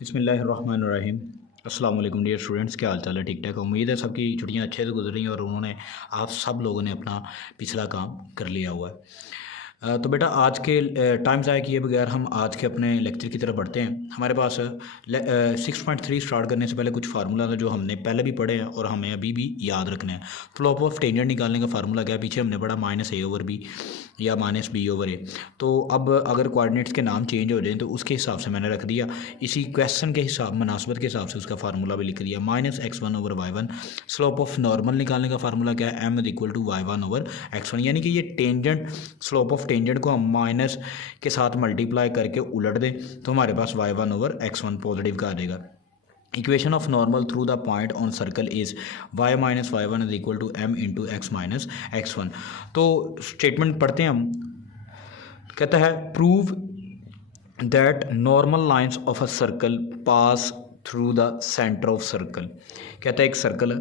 बिस्मिल्लाहिर्रहमानिर्रहीम। अस्सलाम वालेकुम डियर स्टूडेंट्स, क्या हाल चाल है? ठीक ठाक। उम्मीद है सबकी छुट्टियां अच्छे से गुजर रही हैं और उन्होंने आप सब लोगों ने अपना पिछला काम कर लिया हुआ है। तो बेटा आज के टाइम ज़ाया किए बगैर हम आज के अपने लेक्चर की तरफ बढ़ते हैं। हमारे पास 6.3 स्टार्ट करने से पहले कुछ फार्मूला था जो हमने पहले भी पढ़े हैं और हमें अभी भी याद रखना है। स्लोप ऑफ टेंजेंट निकालने का फार्मूला क्या है? पीछे हमने पढ़ा -a/b या -b/a। तो अब अगर कोऑर्डिनेट्स के नाम चेंज हो जाए तो उसके हिसाब से मैंने रख दिया, इसी क्वेश्चन के हिसाब मुनासबत के हिसाब से उसका फार्मूला भी लिख दिया। -x1/y1। स्लोप ऑफ नॉर्मल निकालने का फार्मूला क्या है? m = y1/x1। यानी कि ये टेंजेंट स्लोप ऑफ टेंजेंट को हम माइनस के साथ मल्टीप्लाई करके उलट दें तो हमारे पास y1/x1 पॉजिटिव का आ जाएगा। Equation of normal through the point on circle is y - y1 = m × x - x1। तो स्टेटमेंट पढ़ते हैं हम। कहता है prove that normal lines of a circle pass through the center of circle. कहता है एक सर्कल है,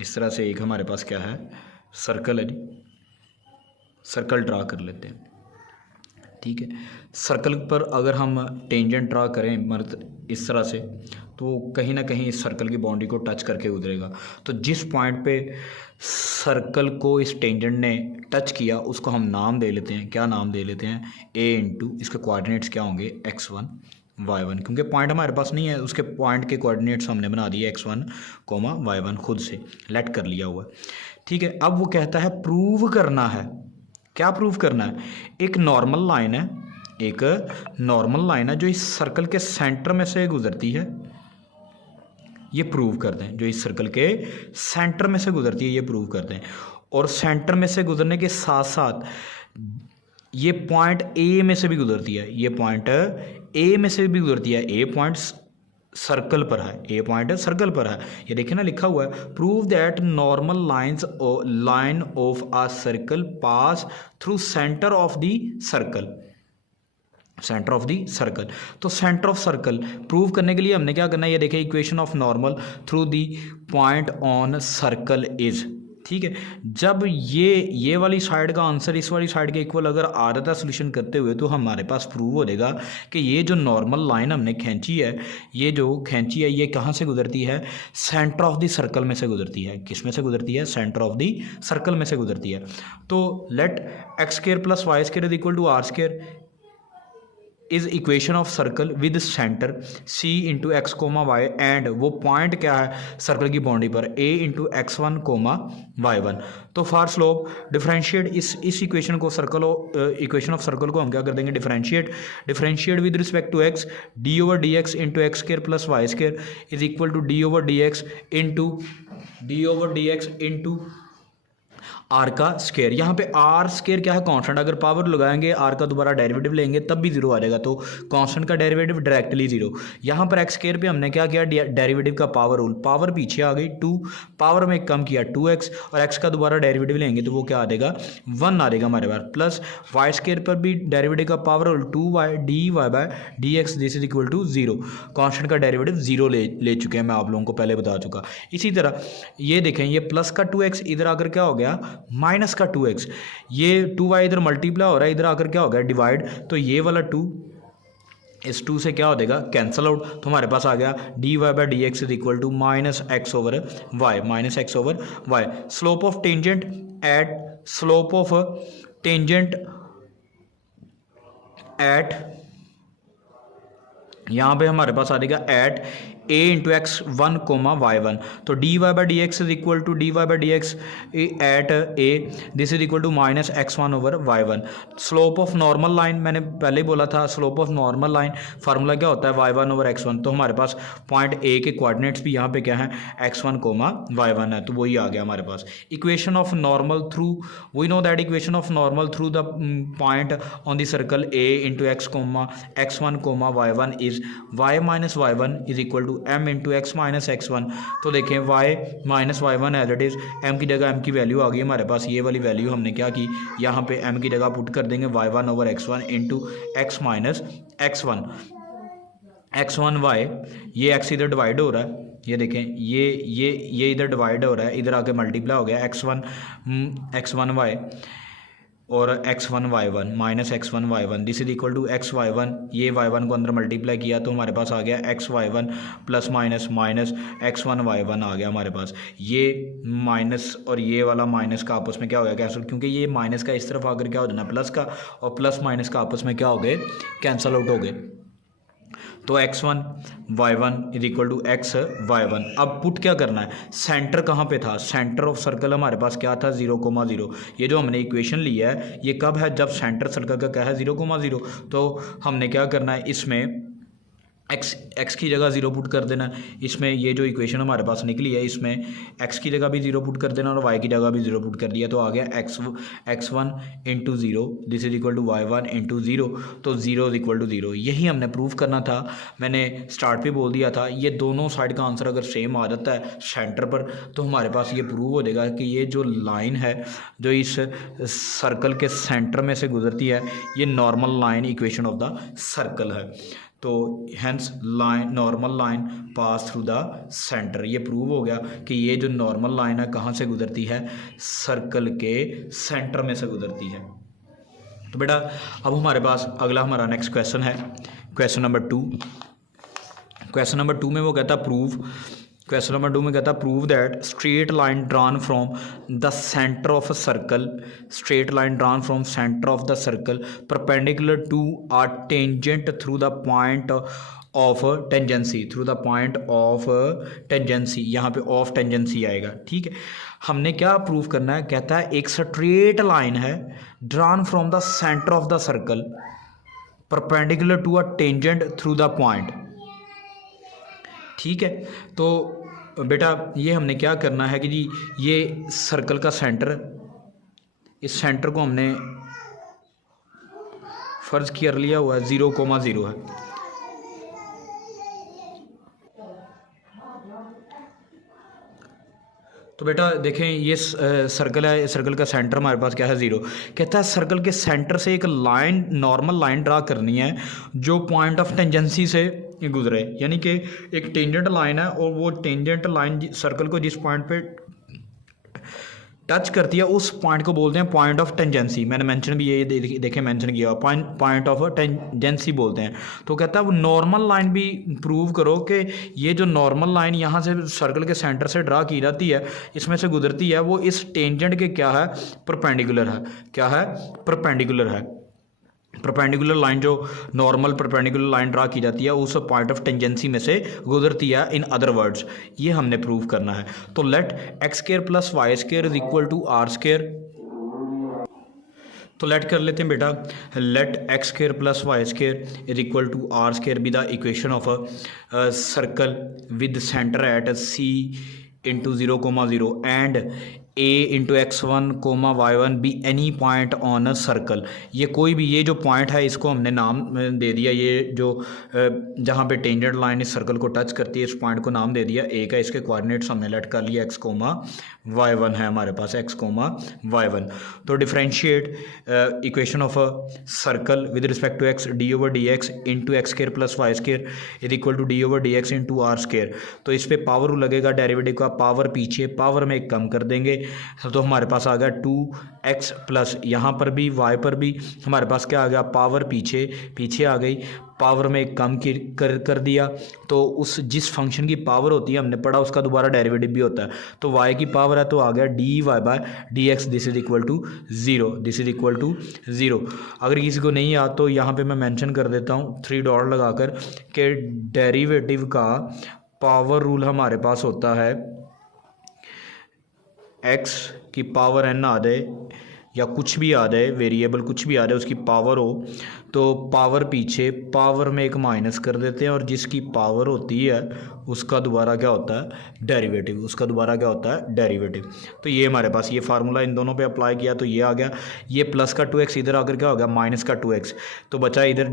इस तरह से एक हमारे पास क्या है, सर्कल है जी। सर्कल ड्रा कर लेते हैं, ठीक है। सर्कल पर अगर हम टेंजेंट ड्रा करें मर्द इस तरह से, तो कहीं ना कहीं इस सर्कल की बाउंड्री को टच करके गुजरेगा। तो जिस पॉइंट पे सर्कल को इस टेंजेंट ने टच किया उसको हम नाम दे लेते हैं। क्या नाम दे लेते हैं? a × इसके कोऑर्डिनेट्स क्या होंगे? x1 y1। क्योंकि पॉइंट हमारे पास नहीं है, उसके पॉइंट के कोऑर्डिनेट्स हमने बना दिए x1 y1 खुद से लेट कर लिया हुआ, ठीक है। अब वो कहता है प्रूव करना है। क्या प्रूव करना है? एक नॉर्मल लाइन है, एक नॉर्मल लाइन है जो इस सर्कल के सेंटर में से गुजरती है। ये प्रूव कर दें, जो इस सर्कल के सेंटर में से गुजरती है ये प्रूव कर दें। और सेंटर में से गुजरने के साथ साथ ये पॉइंट ए में से भी गुजरती है। ये पॉइंट ए में से भी गुजरती है। ए पॉइंट सर्कल पर है, ए पॉइंट सर्कल पर है। ये देखिए ना लिखा हुआ है prove that normal line of a circle pass through centre of the circle. Centre of the circle, तो सेंटर ऑफ सर्कल प्रूव करने के लिए हमने क्या करना है? ये देखिए equation of normal through the point on circle is, ठीक है। जब ये वाली साइड का आंसर इस वाली साइड के इक्वल अगर आ रहा था सोल्यूशन करते हुए, तो हमारे पास प्रूव हो जाएगा कि ये जो नॉर्मल लाइन हमने खींची है, ये जो खींची है ये कहाँ से गुजरती है? सेंटर ऑफ द सर्कल में से गुजरती है। किस में से गुजरती है? सेंटर ऑफ द सर्कल में से गुजरती है। तो let x² + y² = r² is equation of circle with center c × x, y and वो पॉइंट क्या है सर्कल की बाउंड्री पर a × x1, y1। तो फॉर स्लोप डिफरेंशिएट इस इक्वेशन को इक्वेशन ऑफ सर्कल को हम क्या कर देंगे? Differentiate with respect to x d/dx × x² + y² is equal to d/dx × R का स्क्वायर। यहाँ पे आर स्क्वायर क्या है? कांस्टेंट। अगर पावर लगाएंगे आर का दोबारा डेरिवेटिव लेंगे तब भी जीरो आ जाएगा, तो कांस्टेंट का डेरिवेटिव डायरेक्टली जीरो। यहाँ पर एक्स स्क्वायर पे हमने क्या किया? डेरिवेटिव का पावर रूल, पावर पीछे आ गई 2, पावर में कम किया 2x, और एक्स का दोबारा डेरिवेटिव लेंगे तो वो क्या आ जाएगा? 1 आ जाएगा हमारे पास। प्लस वाई स्क्वायर पर भी डेरिवेटिव का power rule 2y dy/dx this is equal to 0। Constant का डेरिवेटिव 0 ले चुके हैं, मैं आप लोगों को पहले बता चुका। इसी तरह ये देखें, ये प्लस का 2x इधर आकर क्या हो गया? माइनस का 2x। ये 2y इधर मल्टीप्लाई हो रहा है, इधर आकर क्या हो गया? डिवाइड। तो ये वाला 2 इस 2 से क्या हो जाएगा? Cancel out. तो हमारे पास आ गया dy/dx is equal to -x/y। Slope of tangent at यहाँ पे हमारे पास आ जाएगा एट a × x1, y1। तो dy/dx is equal to dy/dx at a this is equal to -x1/y1। Slope of normal line मैंने पहले ही बोला था, slope of normal line formula क्या होता है? y1/x1। तो हमारे पास पॉइंट a के कोऑर्डिनेट्स भी यहाँ पे क्या है? x1, y1 है, तो वही आ गया हमारे पास। Equation of normal through, we know that equation of normal through the point on the circle a × x1, y1 is y - y1 is equal to m × x - x1। तो देखें y - y1 as it is, m की जगह m की value आ गई हमारे पास। ये वाली value हमने क्या की? यहाँ पे m की जगह पुट कर देंगे y1/x1 × x - x1। x1y, ये x इधर डिवाइड हो रहा है, ये देखें ये इधर डिवाइड हो रहा है, इधर आके मल्टीप्लाई हो गया x1y और x1 y1 minus x1 y1 this is equal to x y1, ये y1 को अंदर मल्टीप्लाई किया तो हमारे पास आ गया x y1 plus minus minus x1 y1 आ गया हमारे पास। ये माइनस और ये वाला माइनस का आपस में क्या हो गया कैंसिल, क्योंकि ये माइनस का इस तरफ आकर क्या हो जाना प्लस का, और प्लस माइनस का आपस में क्या हो गए कैंसिल आउट हो गए। तो x1 y1 is equal to x y1। अब पुट क्या करना है, सेंटर कहाँ पे था, सेंटर ऑफ सर्कल हमारे पास क्या था 0,0। ये जो हमने इक्वेशन लिया है ये कब है, जब सेंटर सर्कल का क्या है 0,0। तो हमने क्या करना है, इसमें x की जगह 0 पुट कर देना। इसमें ये जो इक्वेशन हमारे पास निकली है इसमें x की जगह भी 0 पुट कर देना और y की जगह भी 0 पुट कर दिया, तो आ गया x1 into 0 this is equal to y1 into 0। तो 0 इज इक्वल टू 0, यही हमने प्रूव करना था। मैंने स्टार्ट पे बोल दिया था ये दोनों साइड का आंसर अगर सेम आ जाता है सेंटर पर तो हमारे पास ये प्रूव हो जाएगा कि ये जो लाइन है जो इस सर्कल के सेंटर में से गुजरती है ये normal line equation of the circle है। तो hence line normal line pass through the center, ये प्रूव हो गया कि ये जो नॉर्मल लाइन है कहाँ से गुजरती है, सर्कल के सेंटर में से गुजरती है। तो बेटा अब हमारे पास अगला हमारा नेक्स्ट क्वेश्चन है, क्वेश्चन नंबर 2। क्वेश्चन नंबर 2 में वो कहता प्रूव, क्वेश्चन नंबर 2 में कहता prove that straight line drawn from the center of a circle, straight line drawn from center of the circle perpendicular to a tangent through the point of tangency, through the point of tangency, यहाँ पे of tangency आएगा। ठीक है, हमने क्या prove करना है, कहता है एक स्ट्रेट लाइन है drawn from the center of the circle perpendicular to a tangent through the point. ठीक है, तो बेटा ये हमने क्या करना है कि जी ये सर्कल का सेंटर, इस सेंटर को हमने फर्ज कर लिया हुआ है 0,0 है। तो बेटा देखें ये सर्कल है, सर्कल का सेंटर हमारे पास क्या है 0। कहता है सर्कल के सेंटर से एक लाइन नॉर्मल लाइन ड्रा करनी है जो पॉइंट ऑफ टेंजेंसी से गुजरे, यानी कि एक टेंजेंट लाइन है और वो टेंजेंट लाइन सर्कल को जिस पॉइंट पे टच करती है उस पॉइंट को बोलते हैं पॉइंट ऑफ टेंजेंसी। मैंने मेंशन भी ये देखे मेंशन किया पॉइंट ऑफ टेंजेंसी बोलते हैं। तो कहता है वो नॉर्मल लाइन भी प्रूव करो कि ये जो नॉर्मल लाइन यहाँ से सर्कल के सेंटर से ड्रा की जाती है इसमें से गुजरती है वो इस टेंजेंट के क्या है परपेंडिकुलर है, क्या है परपेंडिकुलर है। परपेंडिकुलर लाइन जो नॉर्मल परपेंडिकुलर लाइन ड्रा की जाती है उस पॉइंट ऑफ टेंजेंसी में से गुजरती है, इन अदर वर्ड्स ये हमने प्रूव करना है। तो let X square plus Y square is equal to R square. तो लेट कर लेते हैं बेटा, let X square plus Y square is equal to R square be the equation of a circle with center at C into 0,0 and a into x1 comma y1 be any point on a circle. ये कोई भी, ये जो point है इसको हमने नाम दे दिया, ये जो जहाँ पे टेंजेंट लाइन इस सर्कल को टच करती है इस पॉइंट को नाम दे दिया a का। इसके कोऑर्डिनेट्स हमने लेट कर लिया x कोमा y1 है हमारे पास, x कोमा y1। तो differentiate equation of a circle with respect to x D over D X into X square plus Y square is equal to D over D X into R square. तो इस पर power लगेगा derivative का, power पीछे, power में एक कम कर देंगे तो हमारे पास आ गया 2x प्लस यहाँ पर भी y पर भी हमारे पास क्या आ गया, पावर पीछे आ गई, पावर में एक कम कर दिया। तो उस जिस फंक्शन की पावर होती है हमने पढ़ा उसका दोबारा डेरिवेटिव भी होता है। तो y की पावर है तो आ गया dy by dx this is equal to 0, this is equal to 0। अगर किसी को नहीं याद तो यहाँ पे मैं मेंशन कर देता हूँ 3 डॉट लगाकर कि डेरिवेटिव का पावर रूल हमारे पास होता है x की पावर n आ जाए या कुछ भी आ जाए, वेरिएबल कुछ भी आ जाए उसकी पावर हो तो पावर पीछे, पावर में एक माइनस कर देते हैं और जिसकी पावर होती है उसका दोबारा क्या होता है डेरिवेटिव, उसका दोबारा क्या होता है डेरिवेटिव। तो ये हमारे पास ये फार्मूला इन दोनों पे अप्लाई किया तो ये आ गया, ये प्लस का 2x इधर आकर क्या हो गया माइनस का 2x। तो बचा इधर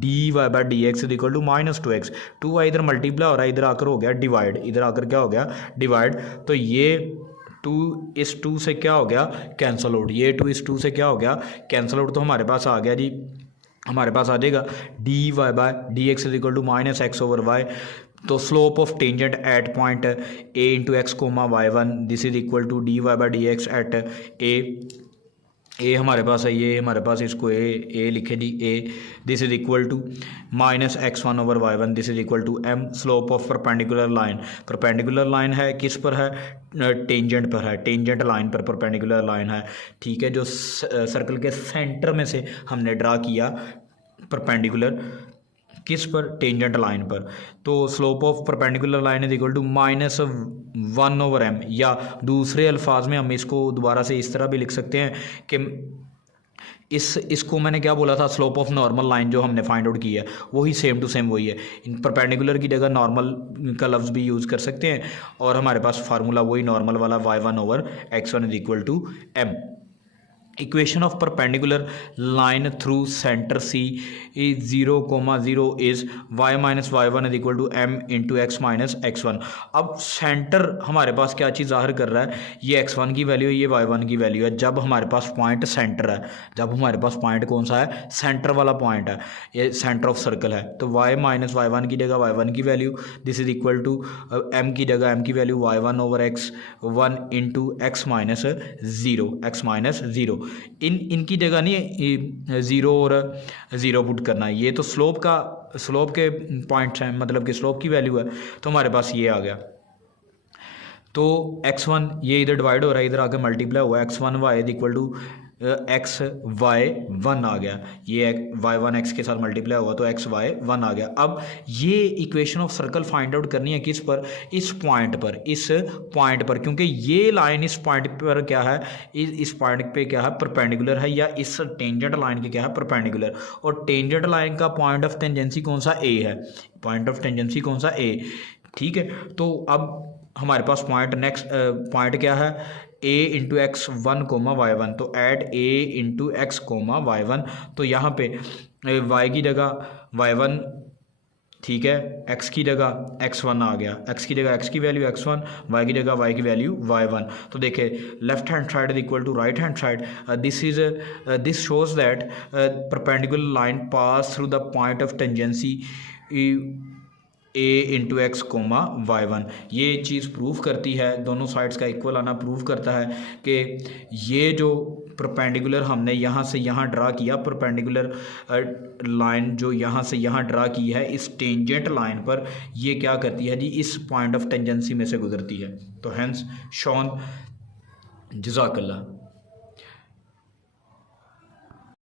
dy by D X equal to minus 2x, 2y इधर मल्टीप्लाई हो रहा है इधर आकर हो गया डिवाइड, इधर आकर क्या हो गया डिवाइड। तो ये 2 इस 2 से क्या हो गया कैंसल आउट, ये 2 इस 2 से क्या हो गया कैंसल आउट। तो हमारे पास आ गया जी, हमारे पास आ जाएगा dy by D X is equal to minus X over Y. तो slope of tangent at point a into X comma y1 this is equal to dy by D X at a A हमारे पास है, ये हमारे पास, इसको A लिखे जी A. This is equal to minus x1 over y1, this is equal to m slope of perpendicular line. Perpendicular line है किस पर है, टेंजेंट पर है, टेंजेंट लाइन पर परपेंडिकुलर लाइन है, ठीक है, जो सर्कल के सेंटर में से हमने ड्रा किया परपेंडिकुलर किस पर, टेंजेंट लाइन पर। तो slope of perpendicular line is equal to -1 over m, या दूसरे अल्फाज में हम इसको दोबारा से इस तरह भी लिख सकते हैं कि इसको मैंने क्या बोला था, स्लोप ऑफ नॉर्मल लाइन जो हमने फाइंड आउट की है वही सेम टू सेम वही है। इन परपेंडिकुलर की जगह नॉर्मल का लफ्ज़ भी यूज़ कर सकते हैं, और हमारे पास फार्मूला वही नॉर्मल वाला y1 over x1 is equal to m। Equation of perpendicular line through center C is 0,0 is y minus y1 is equal to m into X minus x1। अब सेंटर हमारे पास क्या चीज़ ज़ाहिर कर रहा है, ये x1 की वैल्यू है, ये y1 की वैल्यू है, जब हमारे पास पॉइंट सेंटर है, जब हमारे पास पॉइंट कौन सा है, सेंटर वाला पॉइंट है, ये सेंटर ऑफ सर्कल है। तो y माइनस y1 की जगह y1 की value, this is equal to m की जगह m की value y1 over x1 into X minus zero. इनकी जगह नहीं ज़ीरो और ज़ीरो पुट करना है, ये तो स्लोप के पॉइंट्स हैं, मतलब कि स्लोप की वैल्यू है, तो हमारे पास ये आ गया। तो x1 ये इधर डिवाइड हो रहा है, इधर आके मल्टीप्लाई हुआ, x1 y is equal to X Y 1 आ गया, ये y1 x के साथ मल्टीप्लाई हुआ तो x y 1 आ गया। अब ये equation of circle find out करनी है किस पर, इस पॉइंट पर, क्योंकि ये लाइन इस पॉइंट पर क्या है, इस पॉइंट पे क्या है, परपेंडिकुलर है, या इस टेंजेंट लाइन के क्या है, परपेंडिकुलर। और टेंजेंट लाइन का पॉइंट ऑफ टेंजेंसी कौन सा, ए है, पॉइंट ऑफ टेंजेंसी कौन सा, ए, ठीक है। तो अब हमारे पास नेक्स्ट पॉइंट क्या है, a into x 1 comma y1, तो at a into X comma y1, तो यहाँ पे y की जगह y1, ठीक है, x की जगह x1 आ गया, x की जगह x की वैल्यू x1, y की जगह y की वैल्यू y1। तो देखिए left hand side is equal to right hand side, this shows that perpendicular line pass through the point of tangency a into X comma y1। ये चीज़ prove करती है, दोनों sides का इक्वल आना prove करता है कि ये जो परपेंडिकुलर हमने यहाँ से यहाँ ड्रा किया, परपेंडिकुलर लाइन जो यहाँ से यहाँ ड्रा की है इस टेंजेंट लाइन पर, ये क्या करती है जी, इस पॉइंट ऑफ टेंजेंसी में से गुजरती है। तो हेंस शॉन, जज़ाकल्लाह।